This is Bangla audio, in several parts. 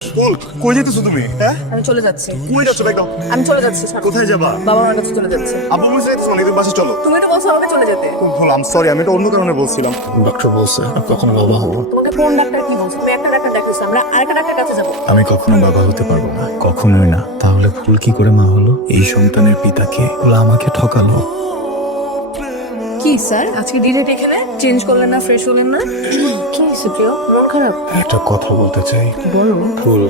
বল, কই যেতেছো তুমি? হ্যাঁ, আমি চলে যাচ্ছি। কই যাচ্ছো? ব্যাগ দাও। আমি চলে যাচ্ছি, ছাড়ো। কোথায় যাবা? বাবা মার কাছে চলে যাচ্ছে। আব্বু বলছে যেতেছো না, তুমি বাসে চলো। তুমি তো বলছো আমাকে চলে যেতে। ভুল, আম সরি, আমি এটা অন্য কারণে বলছিলাম। ডক্টর বলছে কখনো বাবা হবো। তোমাকে কোন ডাক্তার কি বলছো? তুমি একটা ডাক্তার দেখাইছো, আমরা আরেকটা ডাক্তার কাছে যাবো। আমি কখনো বাবা হতে পারবো না, কখনোই না। তাহলে ভুল কি করে মা হলো? এই সন্তানের পিতাকে ওরা আমাকে ঠকালো। কি স্যার, আজকে ডিরেক্ট এখানে চেঞ্জ করলেন না, ফ্রেশ হলেন না? কি হয়েছে প্রিয়, মন খারাপ? একটা কথা বলতে চাই। বলো। ভুল,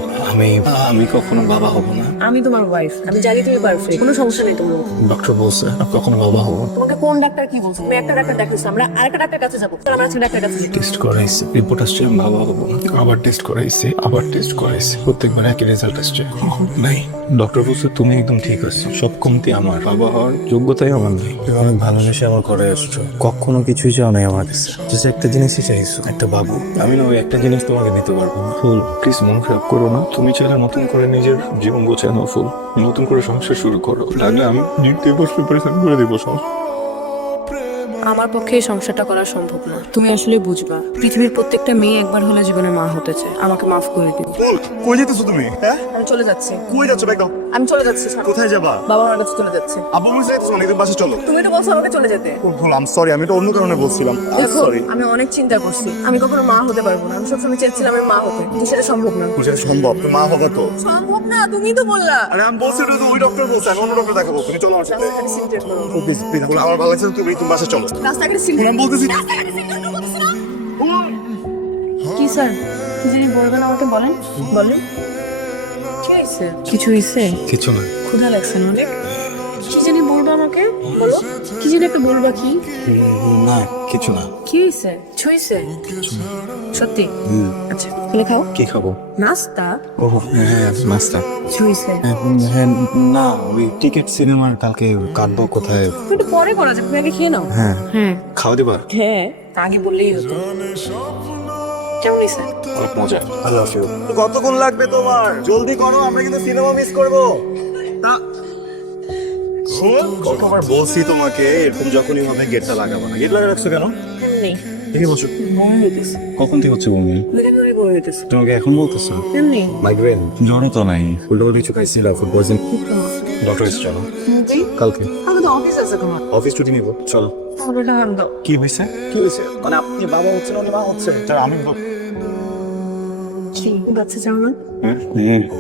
আমি কখনো বাবা হব না। আমি তোমার ওয়াইফ, আমি জানি তুমি পারফেক্ট, কোনো সমস্যা নেই তোমার। ডক্টর বলছে কখনো বাবা হব। তোমাকে কোন ডাক্তার কি বলছো? তুমি একটা ডাক্তার দেখাইছো, আমরা আরেকটা ডাক্তার কাছে যাবো। চলো, আমরা আজকে ডাক্তার কাছে যাবো। টেস্ট করাইছি, রিপোর্ট আসছে আমি বাবা হব না। আবার টেস্ট করাইছি, প্রত্যেকবার একই রেজাল্ট আসছে। নাই, ডক্টর বলছে তুমি একদম ঠিক আছে, সব কমতি আমার, বাবা হওয়ার যোগ্যতাই আমার নেই। তুমি অনেক ভালোবেসে আমার ঘরে আসছো, কখনো কিছুই চাও নাই আমার কাছে, জাস্ট একটা জিনিসই চাইছো, একটা বাবু। আমি না ওই একটা জিনিস তোমাকে দিতে পারবো না। ফুল, প্লিজ মন খারাপ করো না। তুমি চাইলে নতুন করে নিজের জীবন গোছায় নাও ফুল, নতুন করে সংসার শুরু করো। লাগলে আমি ডিভোর্স প্রিপারেশন করে দেবো সংসার। আমার পক্ষে এই সংসারটা করা সম্ভব না। তুমি আসলে বুঝবা, পৃথিবীর প্রত্যেকটা মেয়ে একবার হলে জীবনে মা হতে চায়। আমাকে মাফ করে দিও। কই যেতেছো তুমি? হ্যাঁ, আমি চলে যাচ্ছি। কই যাচ্ছো? ব্যাগ দাও। আমি চলে যাচ্ছি, ছাড়ো। কোথায় যাবা? বাবা মার কাছে চলে যাচ্ছে। আব্বু বলছে যেতেছো না, তুমি বাসে চলো। তুমি তো বলছো আমাকে চলে যেতে। ভুল, আম সরি, আমি এটা অন্য কারণে বলছিলাম। দেখো, সরি। আমি অনেক চিন্তা করছি, আমি কখনো মা হতে পারবো না। আমি সবসময় চেয়েছিলাম আমি মা হতে, কিন্তু সেটা সম্ভব না। সেটা সম্ভব, তো মা হবে তো। সম্ভব না, তুমি তো বললা। আরে আমি বলছি ওটা তো ওই ডক্টর বলছে, আমি অন্য ডক্টর দেখাবো। তুমি চলো আমার সাথে। রাস্তাঘাটে সিগারেট করো। প্লিজ প্লিজ, আমার ভালো লাগছে না, তুমি বাসে চলো। রাস্তাঘাটে সিগারেট আমি বলতেছি। রাস্তাঘাটে সিগারেট করতেছো না? কি স্যার, কি জানি বলবেন আমাকে, বলেন বলেন। কি হয়েছে? কিছু হয়েছে? কিছু না। ক্ষুধা লাগছে না অনেক? কি জানি বলবো আমাকে, বলো। কি জানি একটা বলবা, কি? না, কিছু না। কি হয়েছে? ছুঁইছে? সত্যি? আচ্ছা, তাহলে খাও। কি খাবো? নাস্তা? ও হ্যাঁ, নাস্তা। ছুঁইছে? হ্যাঁ, না, ওই টিকিট সিনেমার কালকে কাটবো কোথায়? একটু পরে করা যাবে, তুমি আগে খেয়ে নাও। হ্যাঁ, হ্যাঁ খাওয়া দিবা? হ্যাঁ, আগে বললেই হতো। কেমন হয়েছে? অনেক মজা। I love you. কতক্ষণ লাগবে তোমার? জলদি করো, আমরা কিন্তু সিনেমা মিস করবো। কতবার বলছি তোমাকে এরকম যখনই হবে গেটটা লাগাবো না। গেট লাগা রাখছো কেন? এমনি দেখে বসো। মনে হইতেছে, কখন থেকে হচ্ছে বমি? দুদিন ধরে মনে হইতেছে। তোমাকে এখন বলতেছো? এমনি মাইগ্রেন? জ্বরও তো নাই। ফুল কিছু খাইছিলা? Food poison? ডক্টর এসে চলো মুভি? কালকে। আগে তো অফিস আছে তোমার। অফিস ছুটি নিবো, চলো। তাহলে টাকা দাও। কি হয়েছে? কি হয়েছে? মানে আপনি বাবা হচ্ছেন, উনি মা হচ্ছে, তার আমি কি বাচ্চা চাও না?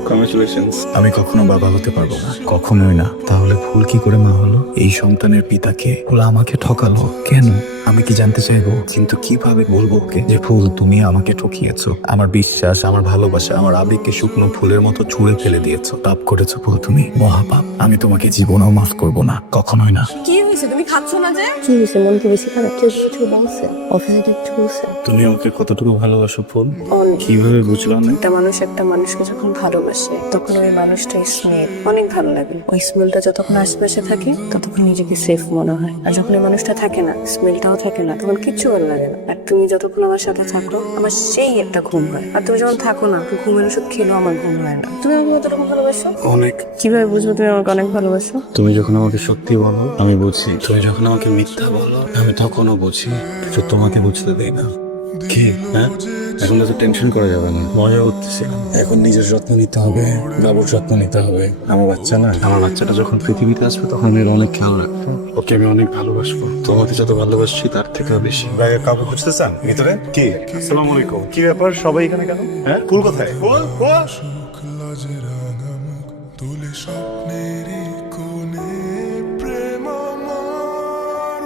কংগ্রেচুলেশনস। আমি কখনো বাবা হতে পারবো না, কখনোই না। তাহলে ভুল কি করে মা হলো? এই সন্তানের পিতাকে ওরা আমাকে ঠকালো কেন? আমি কি জানতে চাইবো, কিন্তু কিভাবে বলবো ওকে যে ফুল তুমি আমাকে ঠকিয়েছো? আমার বিশ্বাস, আমার ভালোবাসা, আমার আবেগকে শুকনো ফুলের মতো ছুঁড়ে ফেলে দিয়েছো। পাপ করেছো ফুল, তুমি মহাপাপ। আমি তোমাকে জীবনেও মাফ করবো না, কখনোই না। কি হয়েছে, তুমি খাচ্ছ না যে? কি হয়েছে, মন কি বেশি খারাপ? কেউ কিছু বলছে? অফিসে কিছু বলছে? তুমি আমাকে কতটুকু ভালোবাসো ফুল? অনেক। কিভাবে বুঝলো না? একটা মানুষ একটা মানুষকে যখন ভালোবাসে, তখন ওই মানুষটার স্মেল অনেক ভালো লাগে। ওই স্মেলটা যতক্ষণ আশেপাশে থাকে ততক্ষণ নিজেকে সেফ মনে হয়। আর যখন ওই মানুষটা থাকে না, স্মেলটাও থাকে না, তখন কিচ্ছু ভালো লাগে না। আর তুমি যতক্ষণ আমার সাথে থাকো, আমার সেই একটা ঘুম হয়। আর তুমি যখন থাকো না, ঘুমের ওষুধ খেলেও আমার ঘুম হয় না। তুমি আমাকে কতটুকু ভালোবাসো? অনেক। কিভাবে বুঝবো তুমি আমাকে অনেক ভালোবাসো? তুমি যখন আমাকে সত্যি বলো আমি বুঝি, তুমি যখন আমাকে মিথ্যা বলো আমি তখনও বুঝি, কিন্তু তোমাকে বুঝতে দেই না। কি হ্যাঁ, এখন তো টেনশন করা যাবে না, মজা করতেছি। এখন নিজের যত্ন নিতে হবে, বাবুর যত্ন নিতে হবে। আমার বাচ্চা না, আমার বাচ্চাটা যখন পৃথিবীতে আসবে তখন আমি অনেক খেয়াল রাখবো। ওকে আমি অনেক ভালোবাসবো, তোমাকে যত ভালোবাসছি তার থেকেও বেশি। ব্যাগে কাউকে খুঁজতে চান ভিতরে? কি? আসসালামু আলাইকুম। কি ব্যাপার, সবাই এখানে কেন? হ্যাঁ, ফুল কোথায়? ফুল তুলে স্বপ্নের কোণে প্রেম আমার,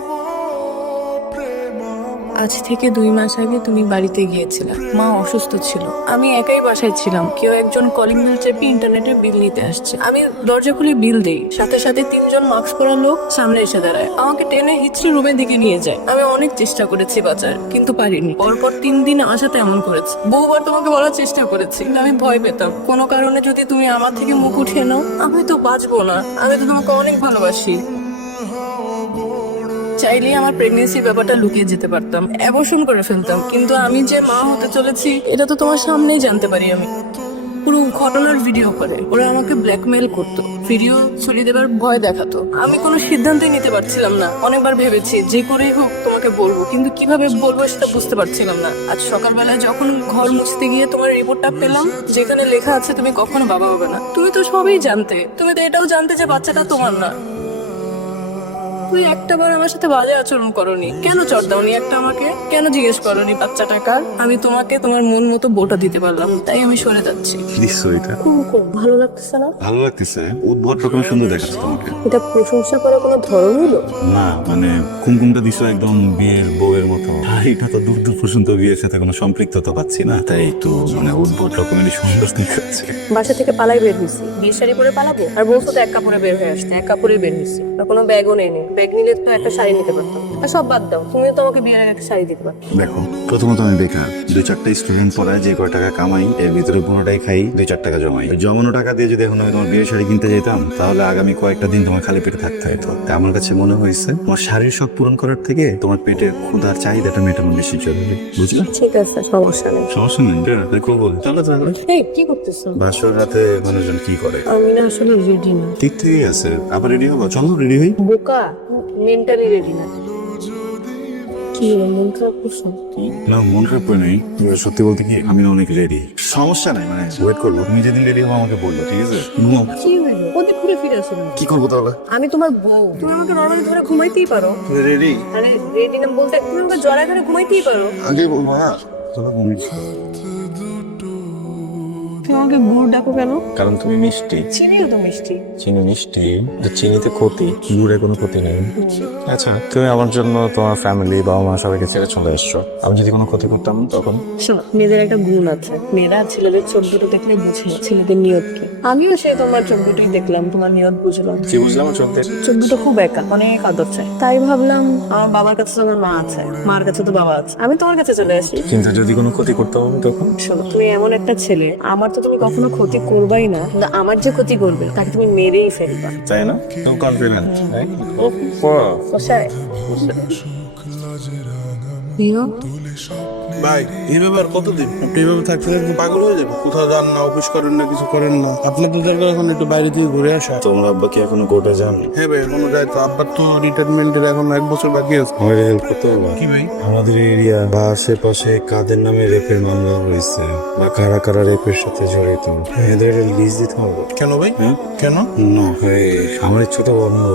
প্রেম আমার। আজ থেকে 2 মাস আগে তুমি বাড়িতে গিয়েছিলে, মা অসুস্থ ছিল। আমি একাই বাসায় ছিলাম। কেউ একজন কলিং বেল চেপে ইন্টারনেটের বিল নিতে আসছে। আমি দরজা খুলে বিল দেই, সাথে সাথে 3 জন মাস্ক পরা লোক সামনে এসে দাঁড়ায়, আমাকে টেনে হিচড়ে রুমের দিকে নিয়ে যায়। আমি অনেক চেষ্টা করেছি বাঁচার, কিন্তু পারিনি। পরপর 3 দিন আসাতে এমন করেছে। বহুবার তোমাকে বলার চেষ্টা করেছি, কিন্তু আমি ভয় পেতাম কোনো কারণে যদি তুমি আমার থেকে মুখ উঠিয়ে নাও, আমি তো বাঁচবো না। আমি তো তোমাকে অনেক ভালোবাসি। চাইলেই আমার প্রেগনেন্সির ব্যাপারটা লুকিয়ে যেতে পারতাম, অ্যাবর্শন করে ফেলতাম, কিন্তু আমি যে মা হতে চলেছি এটা তো তোমার সামনেই জানতে পারি। আমি পুরো ঘটনার ভিডিও করে ওরা আমাকে ব্ল্যাকমেল করতো, ভিডিও ছড়িয়ে দেবার ভয় দেখাতো। আমি কোনো সিদ্ধান্তই নিতে পারছিলাম না। অনেকবার ভেবেছি যে করেই হোক তোমাকে বলবো, কিন্তু কিভাবে বলবো সেটা বুঝতে পারছিলাম না। আজ সকালবেলায় যখন ঘর মুছতে গিয়ে তোমার রিপোর্টটা পেলাম, যেখানে লেখা আছে তুমি কখনো বাবা হবে না। তুমি তো সবই জানতে, তুমি তো এটাও জানতে যে বাচ্চাটা তোমার না। তুই একটাবার আমার সাথে বাজে আচরণ করনি, কেন চট দাওনি একটা আমাকে? কেন জিজ্ঞেস করনি বাচ্চাটা কার? আমি তোমাকে তোমার মন মতো বোটা দিতে পারলাম, তাই আমি সরে যাচ্ছি। দিচ্ছ এটা ভালো লাগতেছে না? ভালো লাগতেছে, উদ্ভট রকমের সুন্দর দেখাচ্ছে তোমাকে। এটা প্রশংসা করার কোনো ধরন হলো? না মানে কুমকুমটা দিছো একদম বিয়ের বউয়ের মতো, আর এটা তো দূর দূর পর্যন্ত বিয়ের সাথে কোনো সম্পৃক্ততা পাচ্ছি না, তাই একটু মানে উদ্ভট রকমের সুন্দর দেখাচ্ছে। বাসা থেকে পালাই বের হয়েছি, বিয়ে শাড়ি পরে পালাবো? আর বলছো তো এক কাপড়ে বের হয়ে আসতে, এক কাপড়ে বের হয়েছি। আর কোনো ব্যাগও নেই। ব্যাগ নিলে তো একটা শাড়ি নিতে পারতাম। আর সব বাদ দাও, তুমিও তো আমাকে বিয়ের আগে একটা শাড়ি দিতে পারতো। দেখো প্রথমত আমি বেকার, 2-4টা স্টুডেন্ট পড়ায়, যে কয় টাকা কামাই এর ভিতরে 15টাই খাই, 2-4 টাকা জমাই। জমানো টাকা দিয়ে যদি এখন আমি তোমার বিয়ের শাড়ি কিনতে যেতাম, তাহলে আগামী কয়েকটা দিন তোমার খালি পেটে থাকতে হতো। তাই আমার কাছে মনে হয়েছে তোমার শাড়ির শখ পূরণ করার থেকে তোমার পেটের ক্ষুধার চাহিদাটা মেটানো বেশি জরুরি, বুঝলে? ঠিক আছে, সমস্যা নেই। সমস্যা নেই, করবো। চলো তাহলে। এই কি করতেছো? বাসর রাতে মানুষজন কি করে? আমি না আসলে রেডি না। ঠিক ঠিকই আছে, আবার রেডি হবো, চলো রেডি হই। বোকা, মেন্টালি রেডি না। কি মন খারাপ করছো? না মন খারাপ করে নেই, সত্যি বলতে কি আমি না অনেক রেডি। সমস্যা নাই, মানে ওয়েট করবো, তুমি যেদিন রেডি হবো আমাকে বললো, ঠিক আছে? ঘুমাও। কি হলো? ওদের ঘুরে ফিরে আসলো। কি করবো তাহলে? আমি তোমার বউ, তুমি আমাকে নরমালি ধরে ঘুমাইতেই পারো। রেডি আরে রেডি না বলতে, তুমি আমাকে জড়ায় ধরে ঘুমাইতেই পারো। আগে বলবো না। চলো ঘুমিয়ে। তুমি আমাকে গুড় ডাকো কেন? কারণ তুমি মিষ্টি। চিনিও তো মিষ্টি। চিনি মিষ্টি, চিনিতে ক্ষতি, গুড়ে কোনো ক্ষতি নেই। আচ্ছা, তুমি আমার জন্য তোমার ফ্যামিলি, বাবা মা সবাইকে ছেড়ে চলে এসছো। আমি যদি কোনো ক্ষতি করতাম তখন? শোনো, মেয়েদের একটা গুণ আছে, মেয়েরা ছেলেদের চোখ দুটো দেখলে বুঝে ছেলেদের নিয়ত কি। আমিও সেই তোমার চোখ দুটোই দেখলাম, তোমার নিয়ত বুঝলাম। কি বুঝলাম? চলতে চোখ দুটো খুব একা, অনেক আদর চাই। তাই ভাবলাম আমার বাবার কাছে তো আমার মা আছে, মার কাছে তো বাবা আছে, আমি তোমার কাছে চলে আসি। কিন্তু যদি কোনো ক্ষতি করতাম আমি তখন? শোনো, তুমি এমন একটা ছেলে, আমার তো তুমি কখনো ক্ষতি করবাই না, কিন্তু আমার যে ক্ষতি করবে তাকে তুমি মেরেই ফেলবা। তাই না? তুমি কনফিডেন্ট? কোথায়? ভাই এইভাবে আর কতদিন আপনি এইভাবে থাকতে থাকতে পাগল হয়ে যাবে? কোথাও যান না, অফিস করেন না, কিছু করেন না। আপনার তো দরকার এখন একটু বাইরে থেকে ঘুরে আসা। তোমরা আব্বা কি এখনো কোর্টে যান? হ্যাঁ ভাই, এখনো যায় তো। আব্বার তো রিটায়ারমেন্টের এখন 1 বছর বাকি আছে। আমাদের হেল্প করতে হবে। কি ভাই? আমাদের এরিয়া বা আশেপাশে কাদের নামে রেপের মামলা হয়েছে বা কারা কারা রেপের সাথে জড়িত, এদের লিস্ট দিতে হবে। কেন ভাই? হ্যাঁ? কেন? না ভাই, আমার ছোট বন্ধু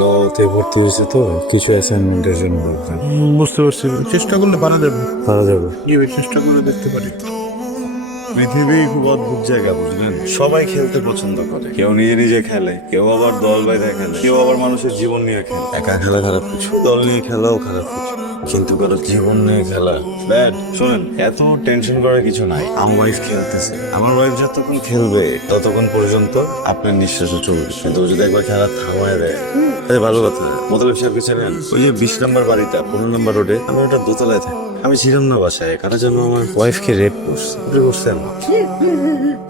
লতে ভর্তি হয়েছে, তো কিছু অ্যাসাইনমেন্টের জন্য দরকার। বুঝতে পারছি, চেষ্টা করলে পারা যাবে। পারা যাবে। কি ভাই, চেষ্টা করে দেখতে পারি। পৃথিবী খুব অদ্ভুত জায়গা, বুঝলেন? সবাই খেলতে পছন্দ করে, কেউ নিজে নিজে খেলে, কেউ আবার দল বাইরে খেলে, কেউ আবার মানুষের জীবন নিয়ে খেলে। একা খেলা খারাপ কিছু, দল নিয়ে খেলাও খারাপ কিছু, কিন্তু কারো জীবন নিয়ে খেলা ব্যাড। শোনেন, এত টেনশন করার কিছু নাই। আমার ওয়াইফ খেলতেছে, আমার ওয়াইফ যতক্ষণ খেলবে ততক্ষণ পর্যন্ত আপনার নিঃশ্বাসও চলবে, কিন্তু ও যদি একবার খেলা থামায় দেয়, তাহলে ভালো কথা। মোতালেব সাহেবকে ছেড়েন, ওই যে 20 নম্বর বাড়িটা 15 নম্বর রোডে, আমি ওটা দোতলায় থাকি। আমি ছিলাম না বাসায়, কারা যেন আমার ওয়াইফকে রেপ করছে। করছেন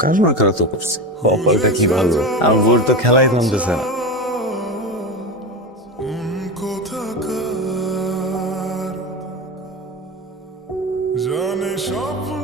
কার না কারা তো করছে। কপালটা কি ভালো, আমার বোর তো খেলাই থামতেছে না। কোথাকার জানে স্বপ্ন